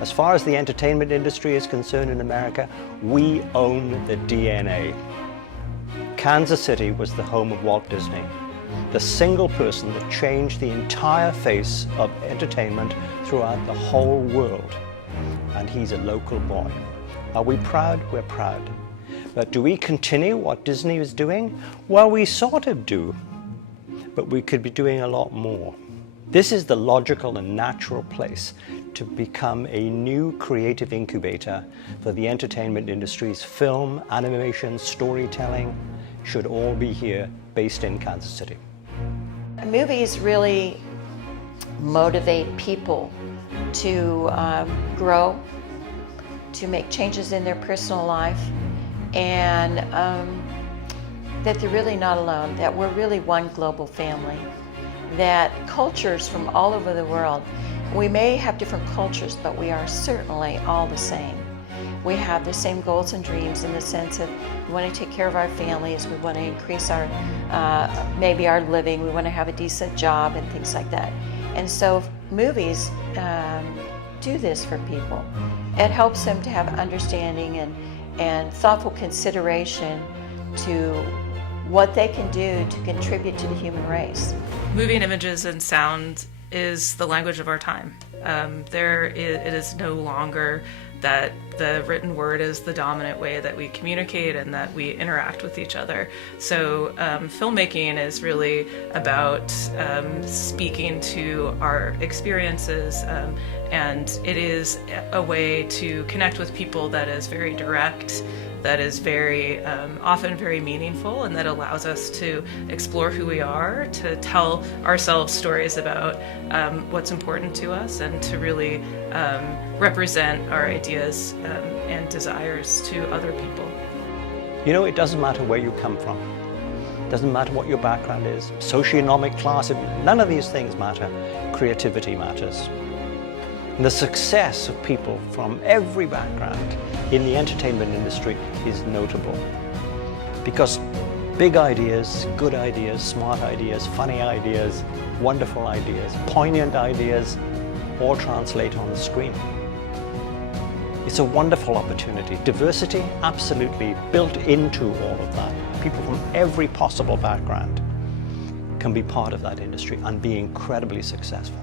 As far as the entertainment industry is concerned in America, we own the DNA. Kansas City was the home of Walt Disney, the single person that changed the entire face of entertainment throughout the whole world. And he's a local boy. Are we proud? We're proud. But do we continue what Disney is doing? Well, we sort of do, but we could be doing a lot more. This is the logical and natural place to become a new creative incubator for the entertainment industry's film, animation, storytelling should all be here, based in Kansas City. Movies really motivate people to grow, to make changes in their personal life, and that they're really not alone, that we're really one global family, that cultures from all over the world, we may have different cultures, but we are certainly all the same. We have the same goals and dreams in the sense of we want to take care of our families, we want to increase our, maybe our living, we want to have a decent job and things like that. And so movies do this for people. It helps them to have understanding and thoughtful consideration to what they can do to contribute to the human race. Moving images and sound is the language of our time. It is no longer that the written word is the dominant way that we communicate and that we interact with each other. So filmmaking is really about speaking to our experiences, and it is a way to connect with people that is very direct, that is very often very meaningful, and that allows us to explore who we are, to tell ourselves stories about what's important to us, and to really represent our ideas and desires to other people. You know, it doesn't matter where you come from. It doesn't matter what your background is, socioeconomic class, none of these things matter. Creativity matters. And the success of people from every background in the entertainment industry is notable. Because big ideas, good ideas, smart ideas, funny ideas, wonderful ideas, poignant ideas, all translate on the screen. It's a wonderful opportunity. Diversity, absolutely built into all of that. People from every possible background can be part of that industry and be incredibly successful.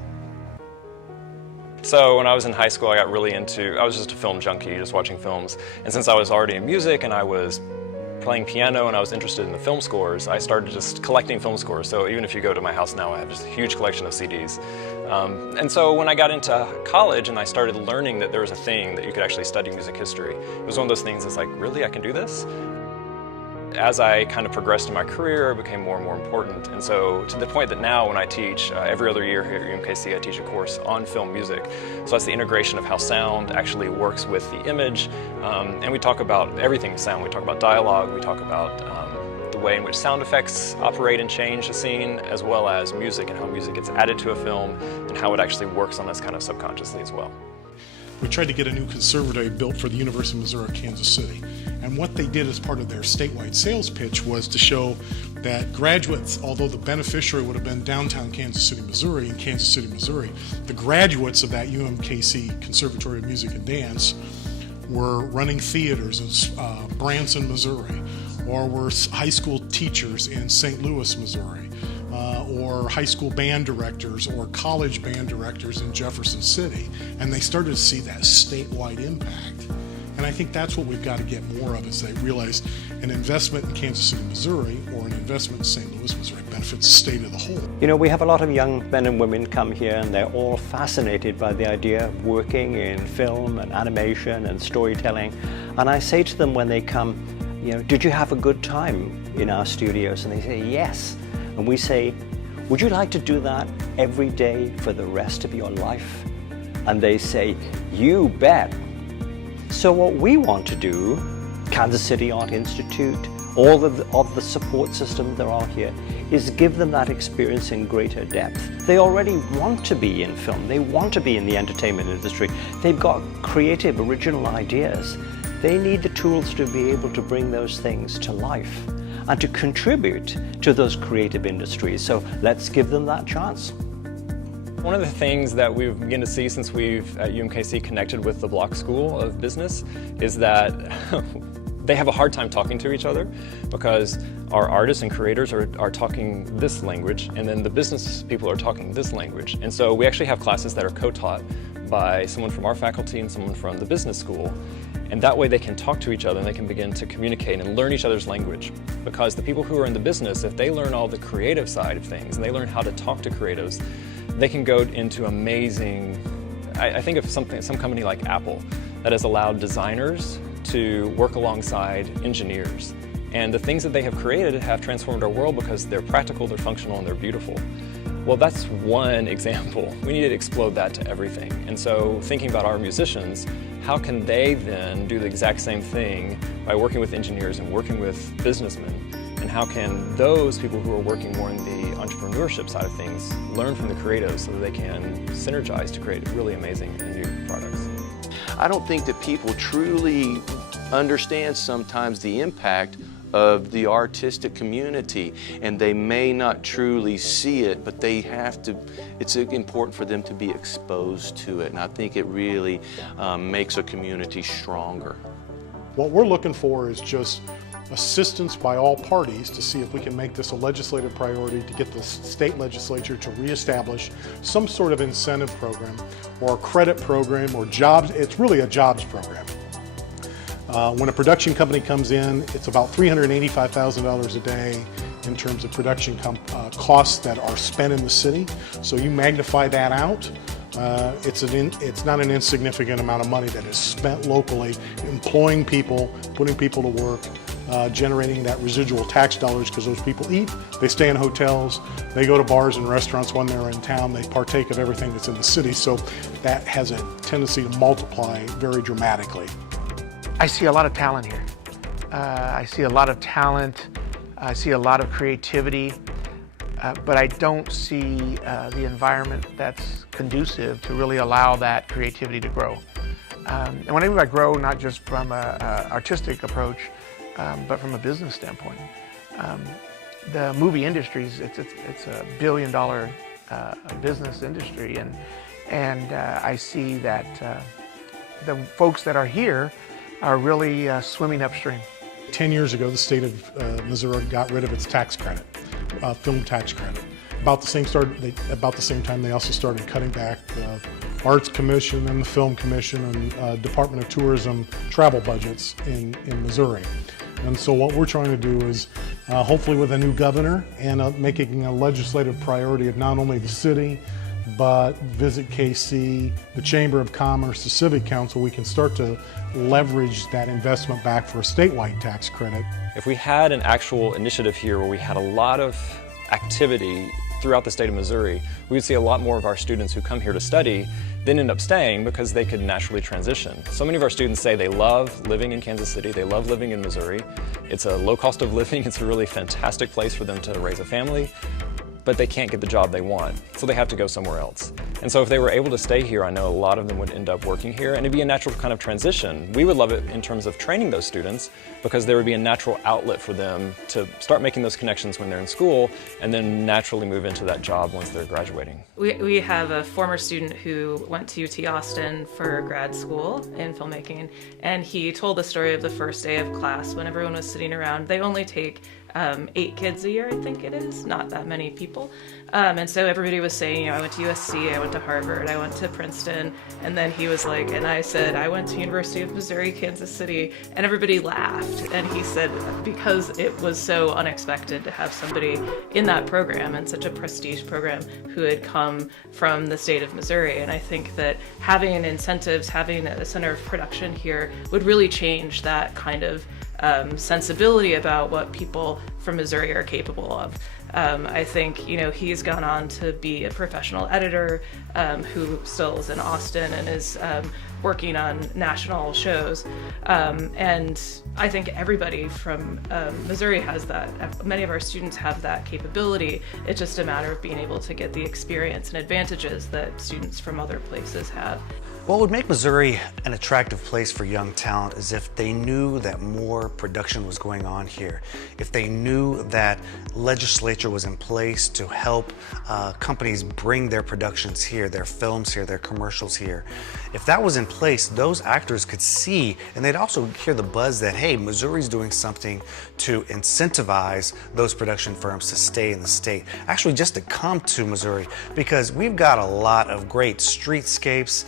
So when I was in high school, I was just a film junkie, just watching films. And since I was already in music and I was playing piano and I was interested in the film scores, I started just collecting film scores. So even if you go to my house now, I have just a huge collection of CDs. And so when I got into college and I started learning that there was a thing that you could actually study music history, it was one of those things that's like, really, I can do this? As I kind of progressed in my career, it became more and more important. And so to the point that now when I teach, every other year here at UMKC, I teach a course on film music. So that's the integration of how sound actually works with the image. And we talk about everything sound. We talk about dialogue, we talk about the way in which sound effects operate and change the scene, as well as music and how music gets added to a film and how it actually works on us kind of subconsciously as well. We tried to get a new conservatory built for the University of Missouri, Kansas City. And what they did as part of their statewide sales pitch was to show that graduates, although the beneficiary would have been downtown Kansas City, Missouri, in Kansas City, Missouri, the graduates of that UMKC Conservatory of Music and Dance were running theaters in Branson, Missouri, or were high school teachers in St. Louis, Missouri, or high school band directors or college band directors in Jefferson City. And they started to see that statewide impact. And I think that's what we've got to get more of, is they realize an investment in Kansas City, Missouri, or an investment in St. Louis, Missouri benefits the state as a whole. You know, we have a lot of young men and women come here and they're all fascinated by the idea of working in film and animation and storytelling. And I say to them when they come, you know, did you have a good time in our studios? And they say, yes. And we say, would you like to do that every day for the rest of your life? And they say, you bet. So what we want to do, Kansas City Art Institute, all of the support system that are here, is give them that experience in greater depth. They already want to be in film. They want to be in the entertainment industry. They've got creative, original ideas. They need the tools to be able to bring those things to life and to contribute to those creative industries. So let's give them that chance. One of the things that we've begun to see since we've at UMKC connected with the Block School of Business is that they have a hard time talking to each other because our artists and creators are talking this language, and then the business people are talking this language. And so we actually have classes that are co-taught by someone from our faculty and someone from the business school. And that way they can talk to each other and they can begin to communicate and learn each other's language. Because the people who are in the business, if they learn all the creative side of things and they learn how to talk to creatives, they can go into amazing, I think of some company like Apple that has allowed designers to work alongside engineers. And the things that they have created have transformed our world because they're practical, they're functional, and they're beautiful. Well, that's one example. We need to explode that to everything. And so thinking about our musicians, how can they then do the exact same thing by working with engineers and working with businessmen? And how can those people who are working more in the entrepreneurship side of things learn from the creatives so that they can synergize to create really amazing and new products? I don't think that people truly understand sometimes the impact of the artistic community, and they may not truly see it, but they have to, it's important for them to be exposed to it, and I think it really makes a community stronger. What we're looking for is just assistance by all parties to see if we can make this a legislative priority to get the state legislature to reestablish some sort of incentive program or a credit program or jobs. It's really a jobs program. When a production company comes in, it's about $385,000 a day in terms of production costs that are spent in the city. So you magnify that out. It's not an insignificant amount of money that is spent locally, employing people, putting people to work, generating that residual tax dollars because those people eat, they stay in hotels, they go to bars and restaurants when they're in town, they partake of everything that's in the city. So that has a tendency to multiply very dramatically. I see a lot of talent here. I see a lot of talent. I see a lot of creativity, but I don't see the environment that's conducive to really allow that creativity to grow. And when I mean by grow, not just from an artistic approach, but from a business standpoint. The movie industry, it's a billion-dollar business industry, and I see that the folks that are here are really swimming upstream. 10 years ago, the state of Missouri got rid of its tax credit, film tax credit. About the same time, they also started cutting back the Arts Commission and the Film Commission and Department of Tourism travel budgets in Missouri. And so what we're trying to do is, hopefully with a new governor and making a legislative priority of not only the city, but Visit KC, the Chamber of Commerce, the Civic Council, we can start to leverage that investment back for a statewide tax credit. If we had an actual initiative here where we had a lot of activity throughout the state of Missouri, we would see a lot more of our students who come here to study then end up staying because they could naturally transition. So many of our students say they love living in Kansas City, they love living in Missouri. It's a low cost of living, it's a really fantastic place for them to raise a family, but they can't get the job they want, so they have to go somewhere else. And so if they were able to stay here, I know a lot of them would end up working here, and it'd be a natural kind of transition. We would love it in terms of training those students because there would be a natural outlet for them to start making those connections when they're in school and then naturally move into that job once they're graduating. We have a former student who went to UT Austin for grad school in filmmaking, and he told the story of the first day of class when everyone was sitting around. They only take 8 kids a year, I think it is, not that many people. And so everybody was saying, I went to USC, I went to Harvard, I went to Princeton, and then he was like, and I said, I went to University of Missouri, Kansas City, and everybody laughed. And he said, because it was so unexpected to have somebody in that program and such a prestige program who had come from the state of Missouri. And I think that having incentives, having a center of production here would really change that kind of sensibility about what people from Missouri are capable of. I think, he's gone on to be a professional editor who still is in Austin and is working on national shows. And I think everybody from Missouri has that. Many of our students have that capability. It's just a matter of being able to get the experience and advantages that students from other places have. What would make Missouri an attractive place for young talent is if they knew that more production was going on here, if they knew that legislature was in place to help companies bring their productions here, their films here, their commercials here. If that was in place, those actors could see, and they'd also hear the buzz that, hey, Missouri's doing something to incentivize those production firms to stay in the state, actually just to come to Missouri, because we've got a lot of great streetscapes,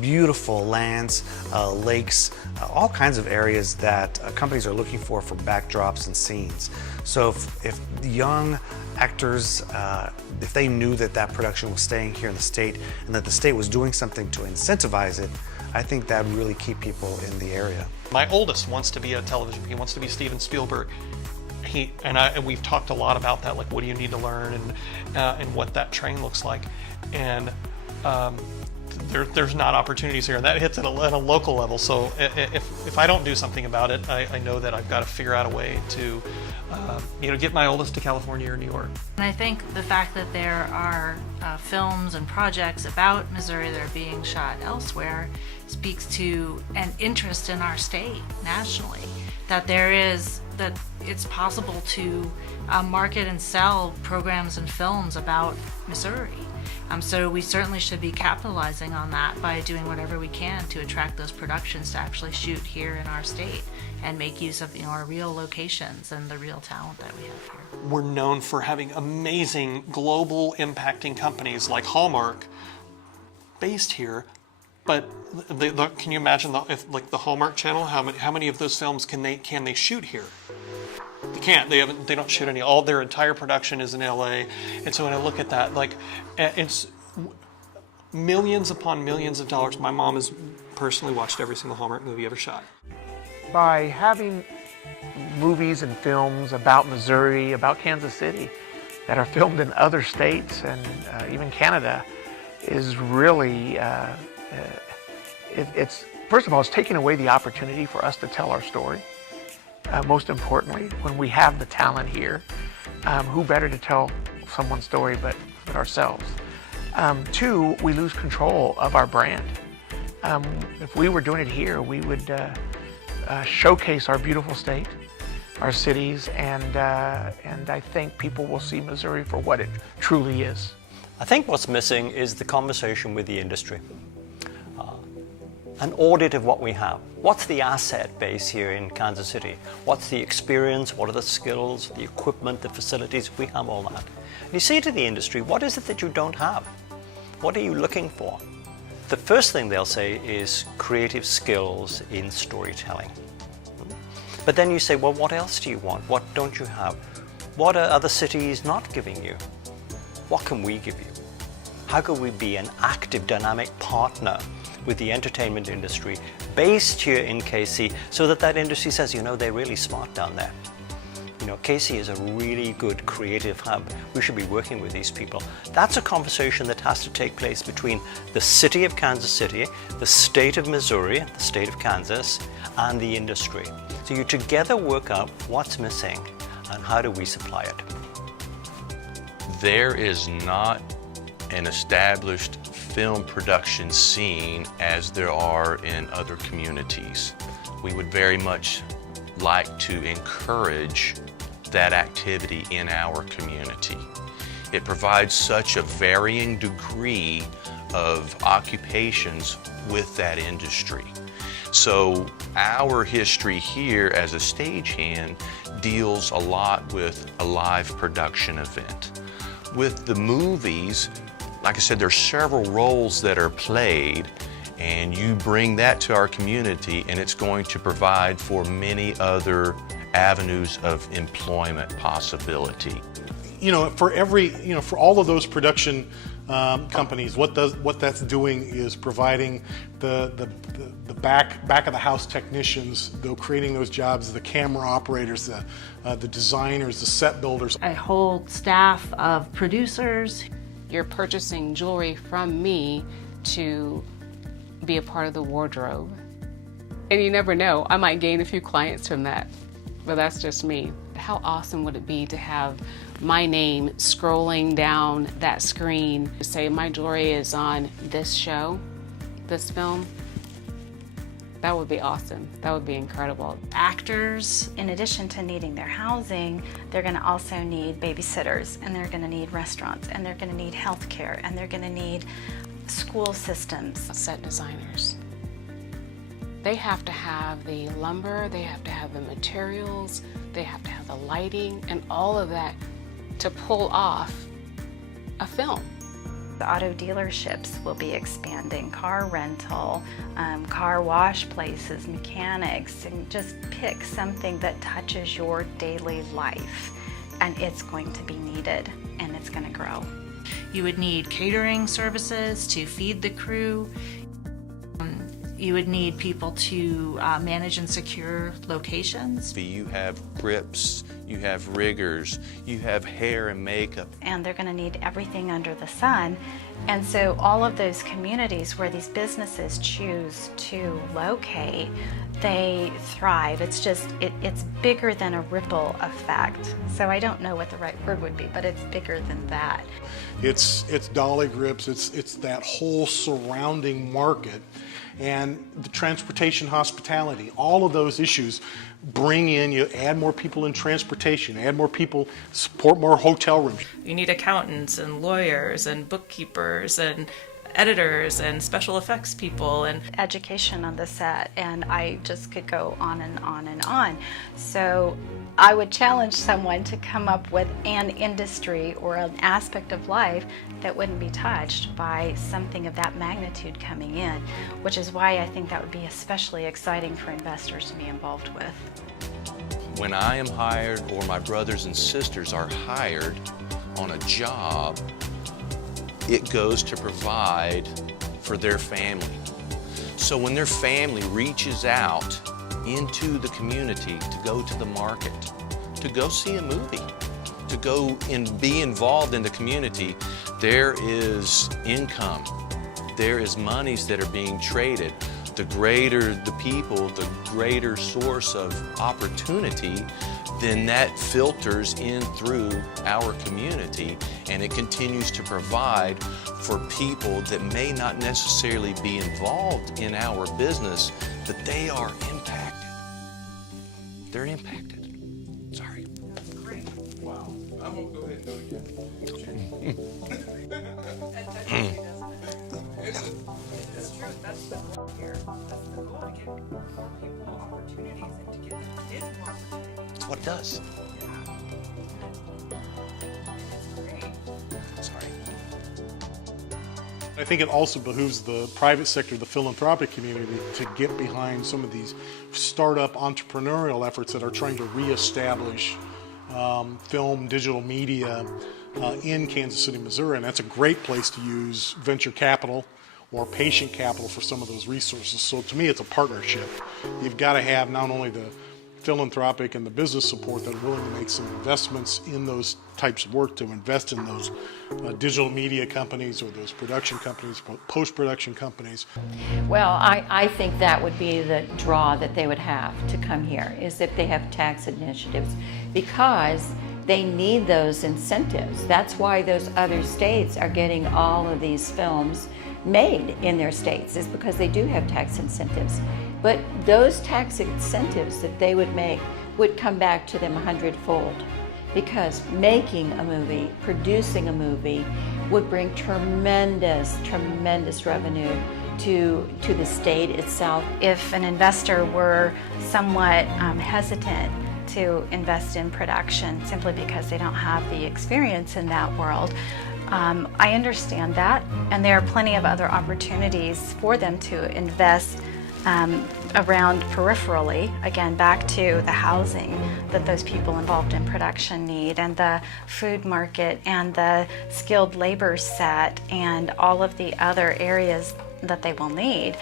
beautiful lands, lakes, all kinds of areas that companies are looking for backdrops and scenes. So if young actors, if they knew that that production was staying here in the state and that the state was doing something to incentivize it, I think that would really keep people in the area. My oldest wants to be a television, he wants to be Steven Spielberg. And we've talked a lot about that, like what do you need to learn and what that train looks like. And there's not opportunities here, and that hits at a local level. So if I don't do something about it, I know that I've got to figure out a way to get my oldest to California or New York. And I think the fact that there are films and projects about Missouri that are being shot elsewhere speaks to an interest in our state nationally, that it's possible to market and sell programs and films about Missouri. So we certainly should be capitalizing on that by doing whatever we can to attract those productions to actually shoot here in our state and make use of our real locations and the real talent that we have here. We're known for having amazing global impacting companies like Hallmark based here, but can you imagine the Hallmark Channel? How many of those films can they shoot here? They can't. They don't shoot any. All their entire production is in LA. And so when I look at that, it's millions upon millions of dollars. My mom has personally watched every single Hallmark movie ever shot. By having movies and films about Missouri, about Kansas City, that are filmed in other states and even Canada, is really, it's first of all, it's taking away the opportunity for us to tell our story. Most importantly, when we have the talent here, who better to tell someone's story but ourselves? Two, we lose control of our brand. If we were doing it here, we would showcase our beautiful state, our cities, and I think people will see Missouri for what it truly is. I think what's missing is the conversation with the industry. An audit of what we have. What's the asset base here in Kansas City? What's the experience? What are the skills, the equipment, the facilities? We have all that. And you say to the industry, what is it that you don't have? What are you looking for? The first thing they'll say is creative skills in storytelling. But then you say, well, what else do you want? What don't you have? What are other cities not giving you? What can we give you? How can we be an active, dynamic partner with the entertainment industry based here in KC so that industry says, they're really smart down there. KC is a really good creative hub. We should be working with these people. That's a conversation that has to take place between the city of Kansas City, the state of Missouri, the state of Kansas, and the industry. So you together work out what's missing and how do we supply it. There is not an established film production scene as there are in other communities. We would very much like to encourage that activity in our community. It provides such a varying degree of occupations with that industry. So our history here as a stagehand deals a lot with a live production event. With the movies, like I said, there's several roles that are played, and you bring that to our community and it's going to provide for many other avenues of employment possibility. For all of those production companies, what that's doing is providing the back of the house technicians, though creating those jobs, the camera operators, the designers, the set builders. A whole staff of producers. You're purchasing jewelry from me to be a part of the wardrobe. And you never know, I might gain a few clients from that, but that's just me. How awesome would it be to have my name scrolling down that screen to say my jewelry is on this show, this film? That would be awesome. That would be incredible. Actors, in addition to needing their housing, they're going to also need babysitters, and they're going to need restaurants, and they're going to need health care, and they're going to need school systems. Set designers. They have to have the lumber, they have to have the materials, they have to have the lighting, and all of that to pull off a film. The auto dealerships will be expanding, car rental, car wash places, mechanics, and just pick something that touches your daily life, and it's going to be needed, and it's going to grow. You would need catering services to feed the crew. You would need people to manage and secure locations. You have grips, you have riggers, you have hair and makeup. And they're going to need everything under the sun. And so all of those communities where these businesses choose to locate, they thrive. It's just, it's bigger than a ripple effect. So I don't know what the right word would be, but it's bigger than that. It's dolly grips, it's that whole surrounding market, and the transportation, hospitality, all of those issues bring in, you add more people in transportation, add more people, support more hotel rooms. You need accountants and lawyers and bookkeepers and editors and special effects people and education on the set, and I just could go on and on and on. So I would challenge someone to come up with an industry or an aspect of life that wouldn't be touched by something of that magnitude coming in, which is why I think that would be especially exciting for investors to be involved with. When I am hired or my brothers and sisters are hired on a job, it goes to provide for their family. So when their family reaches out into the community to go to the market, to go see a movie, to go and be involved in the community, there is income, there is monies that are being traded. The greater the people, the greater source of opportunity, then that filters in through our community, and it continues to provide for people that may not necessarily be involved in our business, but they are impacted. They're impacted. Sorry. That's great. Wow. I'm going to go ahead and do it again. It's true. That's the goal here. That's the goal, to give more people opportunities and to give them kids more opportunities. That's what it does. Sorry. I think it also behooves the private sector, the philanthropic community, to get behind some of these startup entrepreneurial efforts that are trying to reestablish film, digital media in Kansas City, Missouri. And that's a great place to use venture capital or patient capital for some of those resources. So to me, it's a partnership. You've got to have not only the philanthropic and the business support that are willing to make some investments in those types of work, to invest in those digital media companies or those production companies, post-production companies. Well, I think that would be the draw that they would have to come here, is if they have tax initiatives, because they need those incentives. That's why those other states are getting all of these films made in their states, is because they do have tax incentives. But those tax incentives that they would make would come back to them 100-fold, because making a movie, producing a movie, would bring tremendous, tremendous revenue to the state itself. If an investor were somewhat hesitant to invest in production simply because they don't have the experience in that world, I understand that, and there are plenty of other opportunities for them to invest around peripherally, again back to the housing that those people involved in production need, and the food market, and the skilled labor set, and all of the other areas that they will need.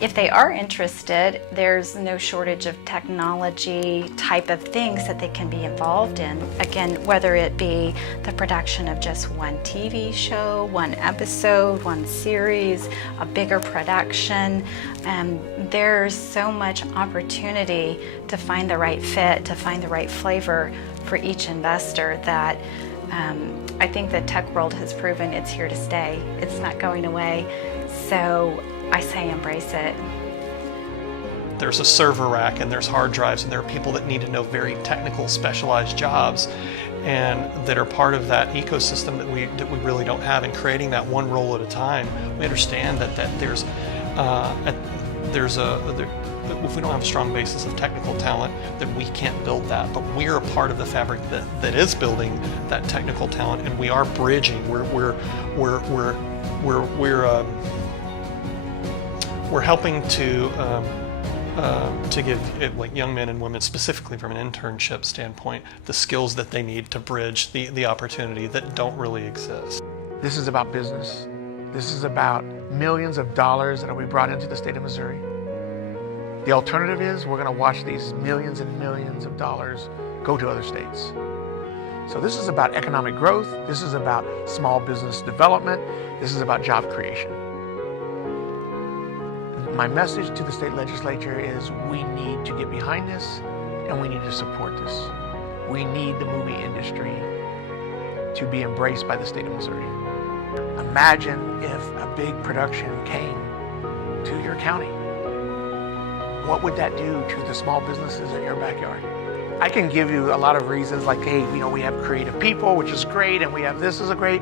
If they are interested, there's no shortage of technology type of things that they can be involved in. Again, whether it be the production of just one TV show, one episode, one series, a bigger production. There's so much opportunity to find the right fit, to find the right flavor for each investor that I think the tech world has proven it's here to stay. It's not going away. So I say embrace it. There's a server rack and there's hard drives, and there are people that need to know very technical, specialized jobs and that are part of that ecosystem that we really don't have. And creating that one role at a time, we understand that if we don't have a strong basis of technical talent, then we can't build that. But we're a part of the fabric that is building that technical talent, and we are bridging. We're helping to give like young men and women, specifically from an internship standpoint, the skills that they need to bridge the opportunity that don't really exist. This is about business. This is about millions of dollars that will be brought into the state of Missouri. The alternative is we're going to watch these millions and millions of dollars go to other states. So this is about economic growth. This is about small business development. This is about job creation. My message to the state legislature is we need to get behind this and we need to support this. We need the movie industry to be embraced by the state of Missouri. Imagine if a big production came to your county. What would that do to the small businesses in your backyard? I can give you a lot of reasons like, hey, we have creative people, which is great, and we have this is a great,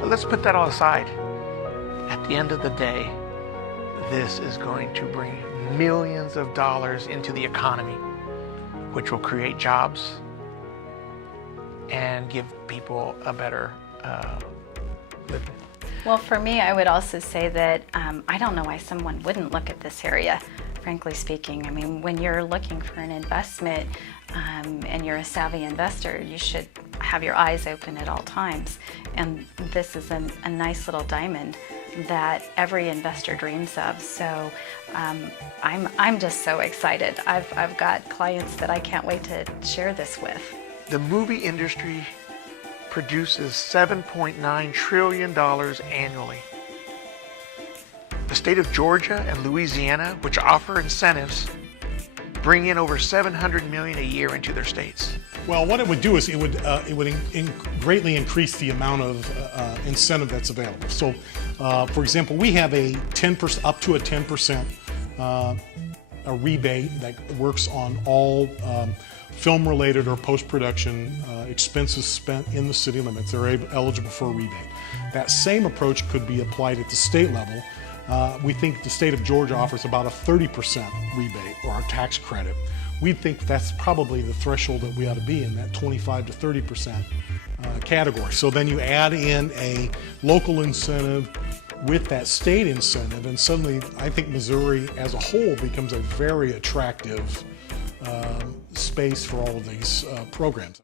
but let's put that all aside. At the end of the day, this is going to bring millions of dollars into the economy, which will create jobs and give people a better living. Well, for me, I would also say that I don't know why someone wouldn't look at this area, frankly speaking. I mean, when you're looking for an investment and you're a savvy investor, you should have your eyes open at all times. And this is a nice little diamond that every investor dreams of. So I'm just so excited. I've got clients that I can't wait to share this with. The movie industry produces $7.9 trillion annually. The state of Georgia and Louisiana, which offer incentives, bring in over $700 million a year into their states. Well, what it would do is it would greatly increase the amount of incentive that's available. So, for example, we have a 10% up to a 10% a rebate that works on all film-related or post-production expenses spent in the city limits. They're eligible for a rebate. That same approach could be applied at the state level. We think the state of Georgia offers about a 30% rebate or a tax credit. We think that's probably the threshold that we ought to be in, that 25 to 30% category. So then you add in a local incentive with that state incentive, and suddenly I think Missouri as a whole becomes a very attractive space for all of these programs.